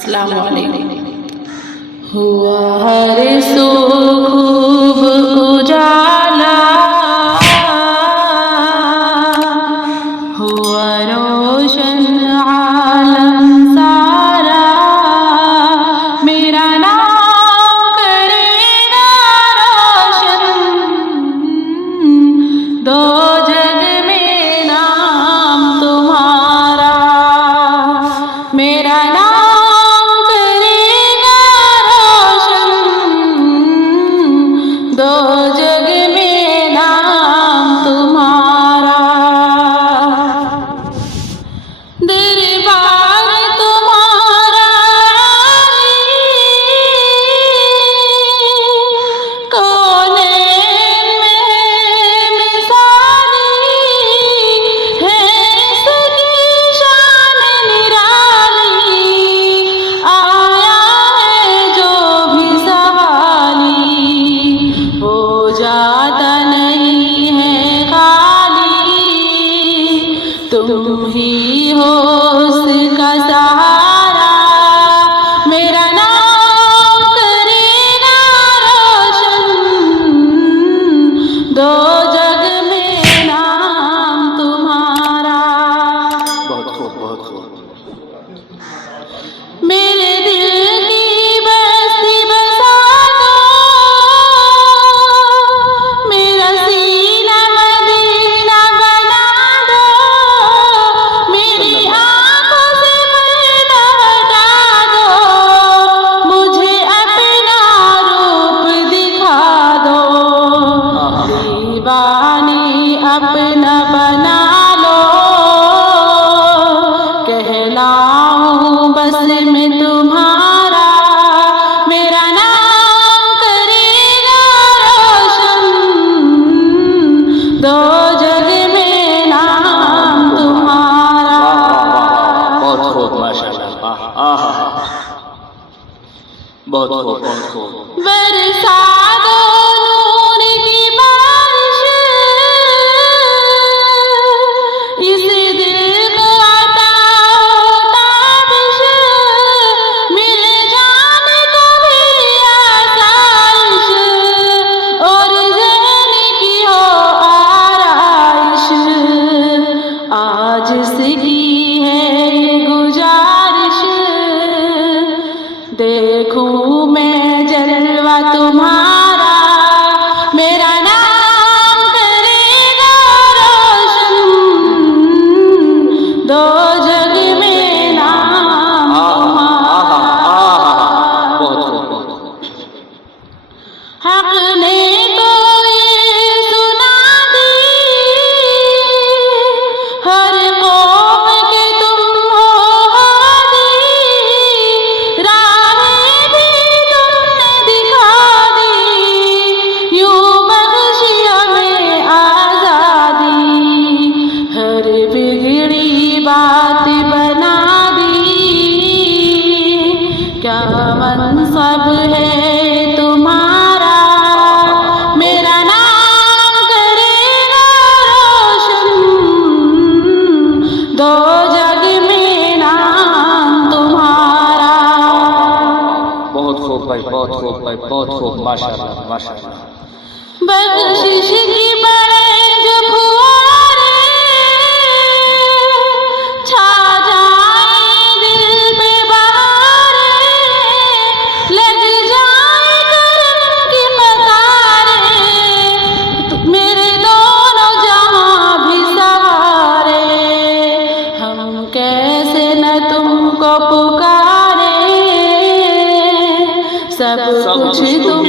अस्सलाम वालेकुम। हुआ हर सो खूब उजाला, हुआ रोशन आलम सारा, मेरा नाम करेगा रोशन, दो जग में नाम तुम्हारा, मेरा दो जग में नाम तुम्हारा, दरबार तुम्हारा कौनैन में मिसाली है, इसकी शान निराली, आया है जो भी सवाली हो जाता नहीं है खाली, तुम ही हो उसका सहारा, मेरा नाम करेगा रोशन, दो जग में नाम तुम्हारा। बहुत खूब, बहुत खूब। मेरे दिल की बस्ती बसा दो, मेरा सीना मदीना बना दो, मेरी आंखों से पर्दा हटा दो, मुझे अपना रूप दिखा दो, दीवानी अपना बना लो, कहलाऊं बस मैं तुम्हारा, मेरा नाम करेगा रोशन, दो जग में नाम तुम्हारा। बहुत खूब, माशाल्लाह। बहुत खूब, बहुत खूब। बरसा दो नूर की बारिश, इस दिल को अता हो ताबिश, मिल जाने को भी आसाइश, और ज़हन की हो आराइश, आज इसकी है ये गुजारिश, देखूं मैं जलवा तुम्हारा, मेरा नाम करेगा रोशन, दो जग में नाम तुम्हारा। बहुत खूब, बहुत खूब। हक ने तो ये सुना दी, हर कौम के तुम हो हादी, राहें भी तुमने दिखा दी, यूं बख्शी हमें आजादी, हर बिगड़ी बात बना दी, क्या मनसब है तुम्हारा, मेरा नाम करेगा रोशन, दो जग में नाम तुम्हारा। बहुत खूब भाई, बहुत खूब भाई, बहुत खूब, माशाल्लाह, माशाल्लाह। बख्शिश की बड़े जो फुहारे, छा जाए दिल पे बहारे, लग जाए करम की कतारें, मेरे दोनों जहां भी सहारे, हम कैसे न तुमको पुकारे, सब कुछ तुम